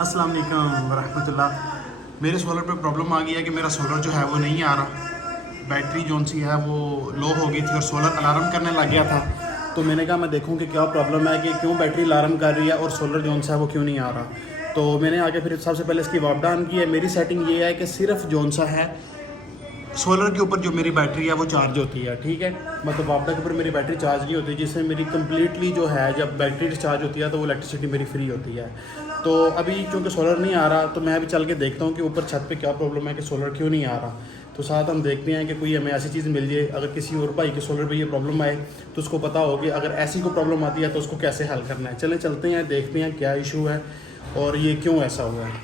अस्सलाम वालेकुम वरहमतुल्लाह। मेरे सोलर पे प्रॉब्लम आ गई है कि मेरा सोलर जो है वो नहीं आ रहा। बैटरी जो सी है वो लो हो गई थी और सोलर अलार्म करने लग गया था। तो मैंने कहा मैं देखूं कि क्या प्रॉब्लम है कि क्यों बैटरी अलार्म कर रही है और सोलर जो सा है वो क्यों नहीं आ रहा। तो मैंने आके फिर सबसे पहले इसकी वाप डाउन की है। मेरी सेटिंग ये है कि सिर्फ जो सा है सोलर के ऊपर जो मेरी बैटरी है वो चार्ज होती है, ठीक है। मतलब वापडा के ऊपर मेरी बैटरी चार्ज नहीं होती, जिससे मेरी कम्प्लीटली जो है जब बैटरी डिस्चार्ज होती है तो वो इलेक्ट्रिसिटी मेरी फ्री होती है। तो अभी चूँकि सोलर नहीं आ रहा तो मैं अभी चल के देखता हूँ कि ऊपर छत पे क्या प्रॉब्लम है कि सोलर क्यों नहीं आ रहा। तो साथ हम देखते हैं कि कोई हमें ऐसी चीज़ मिल जाए, अगर किसी और भाई के सोलर पे ये प्रॉब्लम आए तो उसको पता हो कि अगर ऐसी कोई प्रॉब्लम आती है तो उसको कैसे हल करना है। चलें चलते हैं, देखते हैं क्या इशू है और ये क्यों ऐसा हुआ है।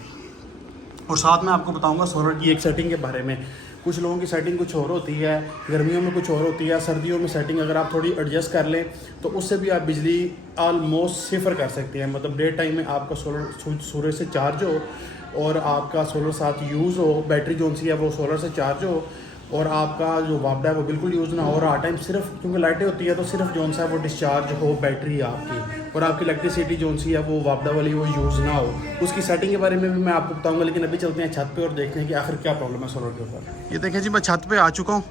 और साथ में आपको बताऊंगा सोलर की एक सेटिंग के बारे में। कुछ लोगों की सेटिंग कुछ और होती है, गर्मियों में कुछ और होती है, सर्दियों में सेटिंग अगर आप थोड़ी एडजस्ट कर लें तो उससे भी आप बिजली ऑलमोस्ट सिफर कर सकते हैं। मतलब डे टाइम में आपका सोलर सूरज से चार्ज हो और आपका सोलर साथ यूज़ हो, बैटरी जो सी है वो सोलर से चार्ज हो और आपका जो वापडा है वो बिल्कुल यूज़ ना हो और हर टाइम सिर्फ क्योंकि लाइटें होती है तो सिर्फ जो सा है वो डिस्चार्ज हो बैटरी आपकी और आपकी इलेक्ट्रिसिटी जो सी है वो वापडा वाली वो यूज़ ना हो। उसकी सेटिंग के बारे में भी मैं आपको बताऊंगा, लेकिन अभी चलते हैं छत पे और देखते हैं कि आखिर क्या प्रॉब्लम है सोलर के ऊपर। ये देखें जी, मैं छत पे आ चुका हूँ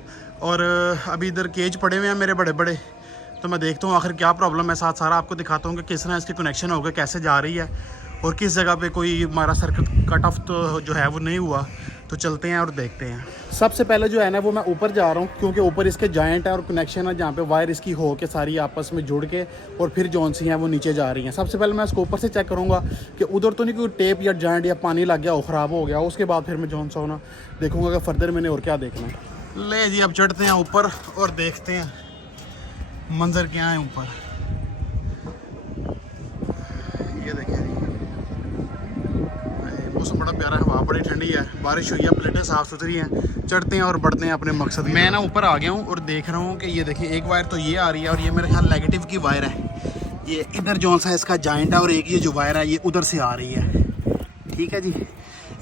और अभी इधर केज पड़े हुए हैं मेरे बड़े बड़े। तो मैं देखता हूँ आखिर क्या प्रॉब्लम है, साथ सारा आपको दिखाता हूँ कि किस तरह इसकी कनेक्शन होगा, कैसे जा रही है और किस जगह पे कोई हमारा सर्किट कट ऑफ तो जो है वो नहीं हुआ। तो चलते हैं और देखते हैं। सबसे पहले जो है ना वो मैं ऊपर जा रहा हूँ क्योंकि ऊपर इसके जॉइंट है और कनेक्शन है जहाँ पे वायर इसकी हो के सारी आपस में जुड़ के और फिर जौन सी हैं वो नीचे जा रही हैं। सबसे पहले मैं इसको ऊपर से चेक करूँगा कि उधर तो नहीं कोई टेप या जॉइंट या पानी लग गया हो, ख़राब हो गया। उसके बाद फिर मैं जौन सा होना देखूँगा कि फर्दर मैंने और क्या देखना है। ले जी, अब चढ़ते हैं ऊपर और देखते हैं मंजर क्या है ऊपर। ये देखें, मौसम बड़ा प्यारा है, हवा बड़ी ठंडी है, बारिश हुई है, प्लेटें साफ़ सुथरी हैं। चढ़ते हैं और बढ़ते हैं अपने मकसद। मैं ना ऊपर आ गया हूँ और देख रहा हूँ कि ये देखिए एक वायर तो ये आ रही है और ये मेरे ख्याल नेगेटिव की वायर है। ये इधर जो सा इसका जॉइंट है और एक ये जो वायर है ये उधर से आ रही है, ठीक है जी।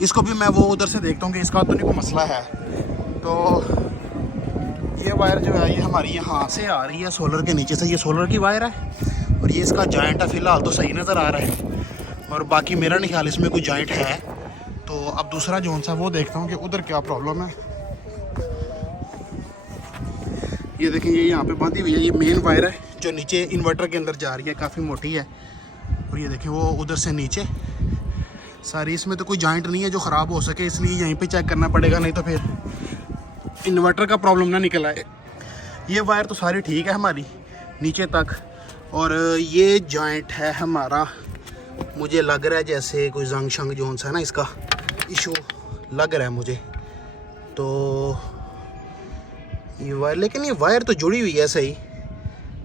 इसको भी मैं वो उधर से देखता हूँ कि इसका तो नहीं कोई मसला है। तो ये वायर जो है ये हमारी यहाँ से आ रही है सोलर के नीचे से, ये सोलर की वायर है और ये इसका जॉइंट है। फ़िलहाल तो सही नज़र आ रहा है और बाकी मेरा नहीं ख्याल इसमें कोई जॉइंट है। तो अब दूसरा जोन सा वो देखता हूँ कि उधर क्या प्रॉब्लम है। ये देखें, ये यहाँ पे बांधी हुई है, ये मेन वायर है जो नीचे इन्वर्टर के अंदर जा रही है, काफ़ी मोटी है। और ये देखें वो उधर से नीचे सारी, इसमें तो कोई जॉइंट नहीं है जो ख़राब हो सके, इसलिए यहीं पे चेक करना पड़ेगा, नहीं तो फिर इन्वर्टर का प्रॉब्लम ना निकल आए। ये वायर तो सारी ठीक है हमारी नीचे तक और ये जॉइंट है हमारा, मुझे लग रहा है जैसे कोई जंग शंग जोन सा है ना, इसका इशू लग रहा है मुझे। तो ये वायर, लेकिन ये वायर तो जुड़ी हुई है सही,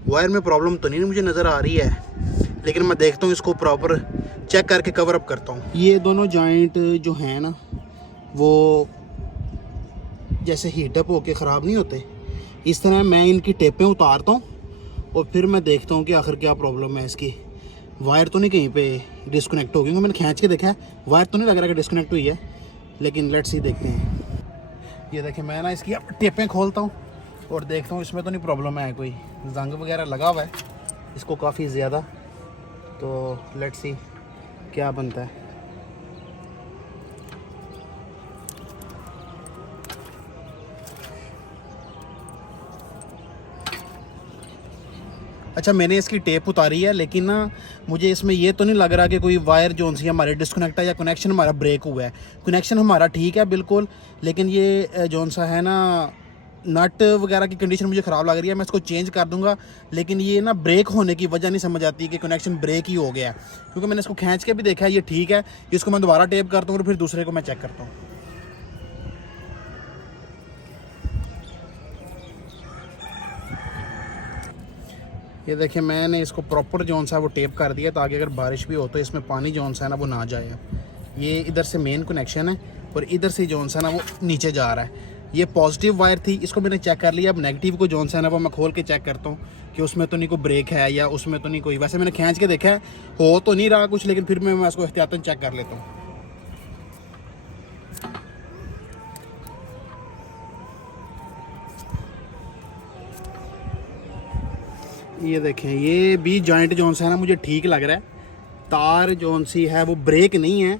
वायर में प्रॉब्लम तो नहीं मुझे नज़र आ रही है, लेकिन मैं देखता हूँ इसको प्रॉपर चेक करके कवर अप करता हूँ। ये दोनों जॉइंट जो हैं ना वो जैसे हीटअप होके ख़राब नहीं होते, इस तरह मैं इनकी टेपें उतारता हूँ और फिर मैं देखता हूँ कि आखिर क्या प्रॉब्लम है इसकी। वायर तो नहीं कहीं पे डिस्कनेक्ट हो गई, क्योंकि मैंने खींच के देखा है, वायर तो नहीं लग रहा कि डिस्कनेक्ट हुई है, लेकिन लेट्स सी देखते हैं। ये देखें, मैं ना इसकी टेपें खोलता हूँ और देखता हूँ इसमें तो नहीं प्रॉब्लम है, कोई जंग वगैरह लगा हुआ है इसको काफ़ी ज़्यादा। तो लेट्स सी क्या बनता है। अच्छा, मैंने इसकी टेप उतारी है, लेकिन ना मुझे इसमें ये तो नहीं लग रहा कि कोई वायर जो सी हमारे डिस्कनेक्ट है या कनेक्शन हमारा ब्रेक हुआ है। कनेक्शन हमारा ठीक है बिल्कुल, लेकिन ये जो सा है ना नट वगैरह की कंडीशन मुझे ख़राब लग रही है। मैं इसको चेंज कर दूंगा, लेकिन ये ना ब्रेक होने की वजह नहीं समझ आती कि कनेक्शन ब्रेक ही हो गया है, क्योंकि मैंने इसको खींच के भी देखा है, ये ठीक है। इसको मैं दोबारा टेप करता हूँ और फिर दूसरे को मैं चेक करता हूँ। ये देखिए, मैंने इसको प्रॉपर जोन सा वो टेप कर दिया ताकि अगर बारिश भी हो तो इसमें पानी जोन सा है ना वो ना जाए। ये इधर से मेन कनेक्शन है और इधर से जोन सा ना वो नीचे जा रहा है। ये पॉजिटिव वायर थी, इसको मैंने चेक कर लिया। अब नेगेटिव को जोन सा है ना वो मैं खोल के चेक करता हूँ कि उसमें तो नहीं कोई ब्रेक है या उसमें तो नहीं कोई, वैसे मैंने खींच के देखा है, हो तो नहीं रहा कुछ, लेकिन फिर मैं इसको एहतियातन चेक कर लेता हूँ। ये देखें, ये भी जॉइंट जोन सा है ना मुझे ठीक लग रहा है, तार जोन सी है वो ब्रेक नहीं है,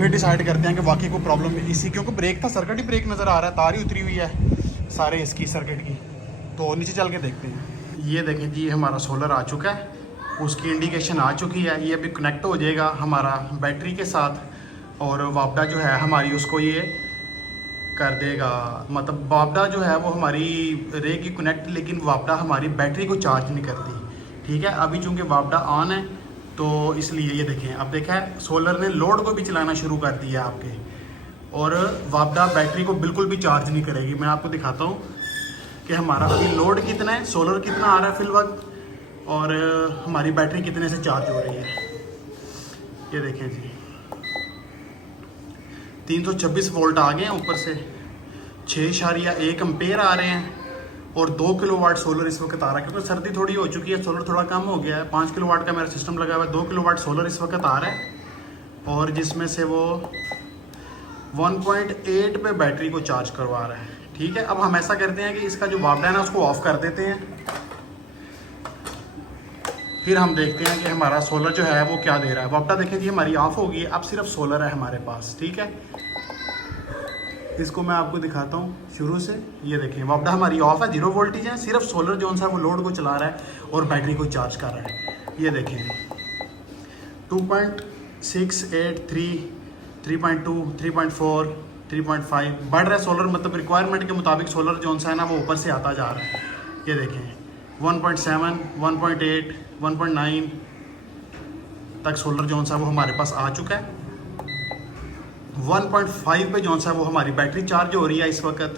फिर डिसाइड करते हैं कि वाकई को प्रॉब्लम इसी, क्योंकि ब्रेक था, सर्किट ही ब्रेक नज़र आ रहा है, तार ही उतरी हुई है सारे इसकी सर्किट की। तो नीचे चल के देखते हैं। ये देखें जी, हमारा सोलर आ चुका है, उसकी इंडिकेशन आ चुकी है। ये अभी कनेक्ट हो जाएगा हमारा बैटरी के साथ, और वापडा जो है हमारी उसको ये कर देगा, मतलब वापडा जो है वो हमारी रहेगी कनेक्ट, लेकिन वापडा हमारी बैटरी को चार्ज नहीं करती। ठीक है, अभी चूँकि वापडा ऑन है तो इसलिए ये देखें, अब देखा है सोलर ने लोड को भी चलाना शुरू कर दिया आपके, और वापडा बैटरी को बिल्कुल भी चार्ज नहीं करेगी। मैं आपको दिखाता हूँ कि हमारा अभी लोड कितना है, सोलर कितना आ रहा है फिल वक्त, और हमारी बैटरी कितने से चार्ज हो रही है। ये देखें जी, 326 वोल्ट आ गए हैं, ऊपर से 6.1 एम्पेयर आ रहे हैं, और 2 किलोवाट सोलर इस वक्त आ रहा है, क्योंकि सर्दी थोड़ी हो चुकी है, सोलर थोड़ा कम हो गया है। 5 किलोवाट का मेरा सिस्टम लगा हुआ है, 2 किलोवाट सोलर इस वक्त आ रहा है, और जिसमें से वो 1.8 पे बैटरी को चार्ज करवा रहा है। ठीक है, अब हम ऐसा करते हैं कि इसका जो वापडा है ना उसको ऑफ़ कर देते हैं, फिर हम देखते हैं कि हमारा सोलर जो है वो क्या दे रहा है। वापडा देखें जी हमारी ऑफ होगी, अब सिर्फ सोलर है हमारे पास। ठीक है, इसको मैं आपको दिखाता हूँ शुरू से। ये देखें, वापडा हमारी ऑफ है, 0 वोल्टेज है, सिर्फ सोलर जो सा वो लोड को चला रहा है और बैटरी को चार्ज कर रहा है। ये देखें 2.683, 3.2, 3.4, 3.5 बढ़ रहा है सोलर, मतलब रिक्वायरमेंट के मुताबिक सोलर जो सा है ना वो ऊपर से आता जा रहा है। ये देखें 1.7, 1.8, 1.9 तक सोलर जो सा वो हमारे पास आ चुका है। 1.5 पे जो सा वो हमारी बैटरी चार्ज हो रही है इस वक्त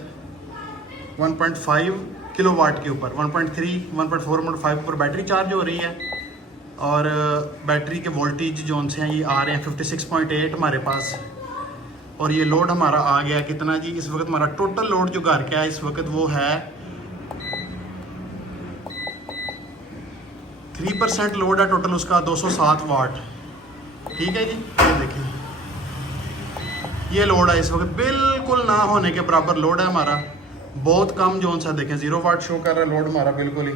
1.5 किलोवाट के ऊपर, 1.3, 1.4, 1.5 ऊपर बैटरी चार्ज हो रही है, और बैटरी के वोल्टेज जो से हैं ये आ रहे हैं 56.8 हमारे पास। और ये लोड हमारा आ गया कितना जी, इस वक्त हमारा टोटल लोड जो घर का है इस वक्त वो है 3% लोड है टोटल उसका, 207 वाट। ठीक है जी, ये देखें ये लोड है इस वक्त, बिल्कुल ना होने के बराबर लोड है हमारा, बहुत कम जोन सा देखें 0 वाट शो कर रहा है लोड हमारा, बिल्कुल ही।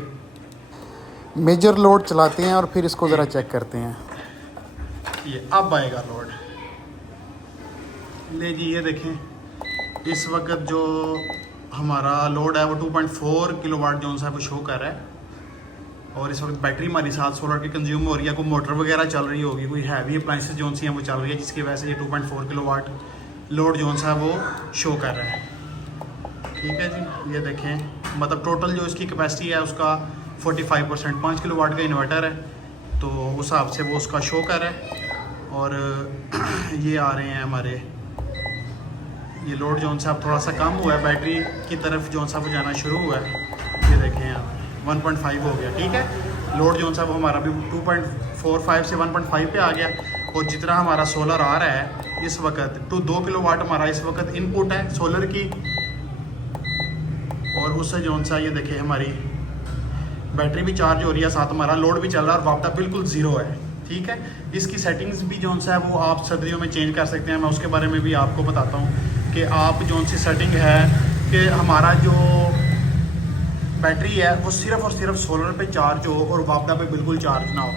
मेजर लोड चलाते हैं और फिर इसको ज़रा चेक करते हैं। ये अब आएगा लोड, ले जी ये देखें इस वक्त जो हमारा लोड है वो 2.4 किलोवाट जोन सा वो शो कर रहा है, और इस वक्त बैटरी हमारी साथ सोलर की कंज्यूम हो रही है, कोई मोटर वगैरह चल रही होगी, कोई हैवी अप्लाइंसेस जोन सी हैं वो चल रही है, जिसकी वजह से ये 2.4 किलोवाट लोड जोन सा वो शो कर रहा है। ठीक है जी, ये देखें मतलब टोटल जो इसकी कैपेसिटी है उसका 45%, 5 किलोवाट का इन्वर्टर है, तो उस हिसाब से वो उसका शो कर रहा है। और ये आ रहे हैं हमारे, ये लोड जोन सा अब थोड़ा सा कम हुआ है, बैटरी की तरफ जोन सा वो जाना शुरू हुआ है। ये देखें यहाँ 1.5 हो गया। ठीक है, लोड जोन सा वो हमारा भी 2.45 से 1.5 पे आ गया, और जितना हमारा सोलर आ रहा है इस वक्त 2 किलोवाट हमारा इस वक्त इनपुट है सोलर की, और उससे जोन सा ये देखें हमारी बैटरी भी चार्ज हो रही है, साथ हमारा लोड भी चल रहा है, और वापडा बिल्कुल ज़ीरो है। ठीक है, इसकी सेटिंग्स भी जोन सा है वो आप सर्दियों में चेंज कर सकते हैं, मैं उसके बारे में भी आपको बताता हूँ कि आप जोन सी सेटिंग है कि हमारा जो बैटरी है वो सिर्फ और सिर्फ सोलर पे चार्ज हो और वापडा पे बिल्कुल चार्ज ना हो।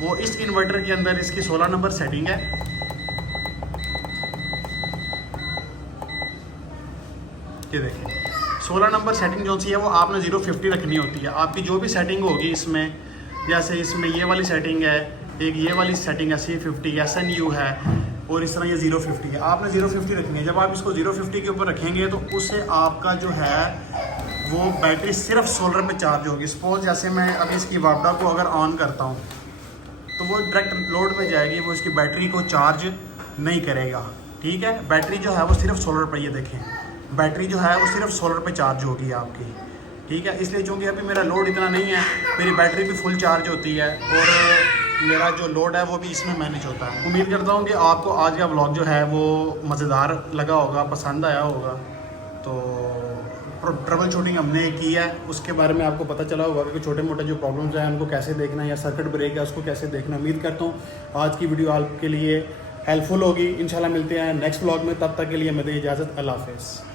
वो इस इन्वर्टर के अंदर इसकी 16 नंबर सेटिंग है। ये देखिए 16 नंबर सेटिंग जो सी है वो आपने 050 रखनी होती है। आपकी जो भी सेटिंग होगी इसमें, जैसे इसमें ये वाली सेटिंग है, एक ये वाली सेटिंग है C50 SNU है, और इस तरह ये 050 है, आपने 050 रखनी है। जब आप इसको 050 के ऊपर रखेंगे तो उससे आपका जो है वो बैटरी सिर्फ सोलर पे चार्ज होगी। सपोज जैसे मैं अभी इसकी वापडा को अगर ऑन करता हूँ तो वो डायरेक्ट लोड में जाएगी, वो इसकी बैटरी को चार्ज नहीं करेगा। ठीक है, बैटरी जो है वो सिर्फ सोलर पे, ये देखें बैटरी जो है वो सिर्फ सोलर पे चार्ज होगी आपकी। ठीक है, इसलिए चूँकि अभी मेरा लोड इतना नहीं है, मेरी बैटरी भी फुल चार्ज होती है, और मेरा जो लोड है वो भी इसमें मैनेज होता है। उम्मीद करता हूँ कि आपको आज का व्लॉग जो है वो मज़ेदार लगा होगा, पसंद आया होगा। तो ट्रबल शूटिंग हमने की है, उसके बारे में आपको पता चला होगा कि छोटे मोटे जो प्रॉब्लम्स हैं उनको कैसे देखना है, या सर्किट ब्रेक है उसको कैसे देखना। उम्मीद करता हूँ आज की वीडियो आपके लिए हेल्पफुल होगी। इंशाल्लाह मिलते हैं नेक्स्ट व्लॉग में, तब तक के लिए मैं दें इजाज़त, अल्लाह हाफ़िज़।